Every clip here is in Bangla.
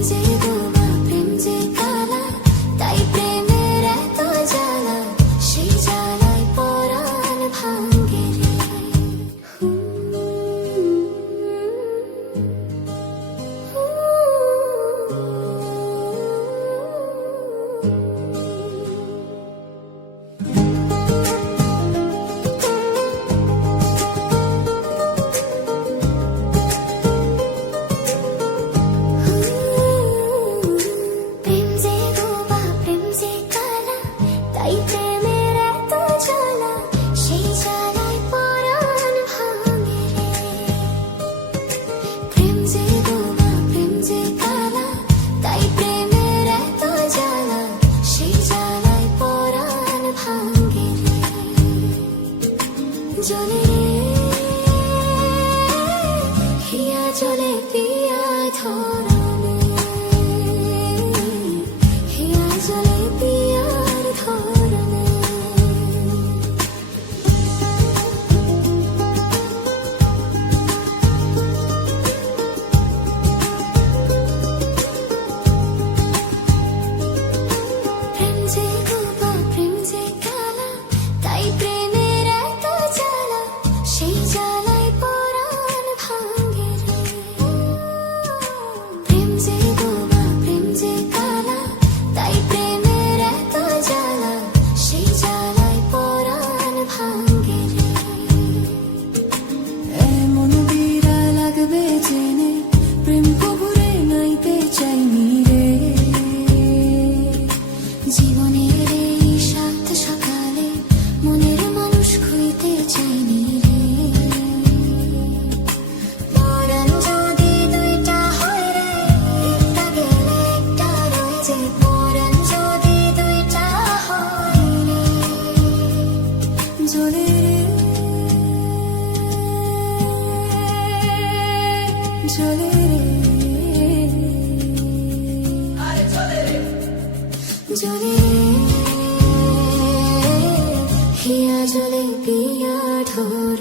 empty চলে রে। জলে হিয়া পিয়া ঢোল।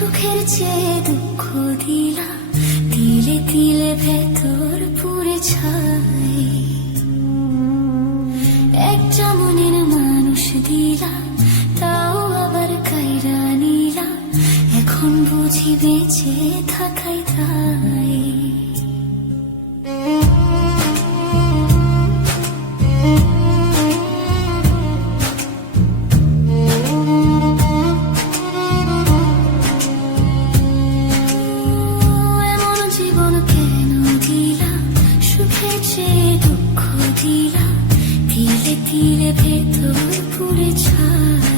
সুখের চেয়ে দুঃখ দিলা। তিলে তিলে ভেতর পুরে ছাই। একটা মনের মানুষ দিলা, তাও আবার কাইরা নিলা। এখন বুঝি বেঁচে থাকাই তাই। দুঃখ ধীরে ধীরে ভেতর পুড়ে ছাড়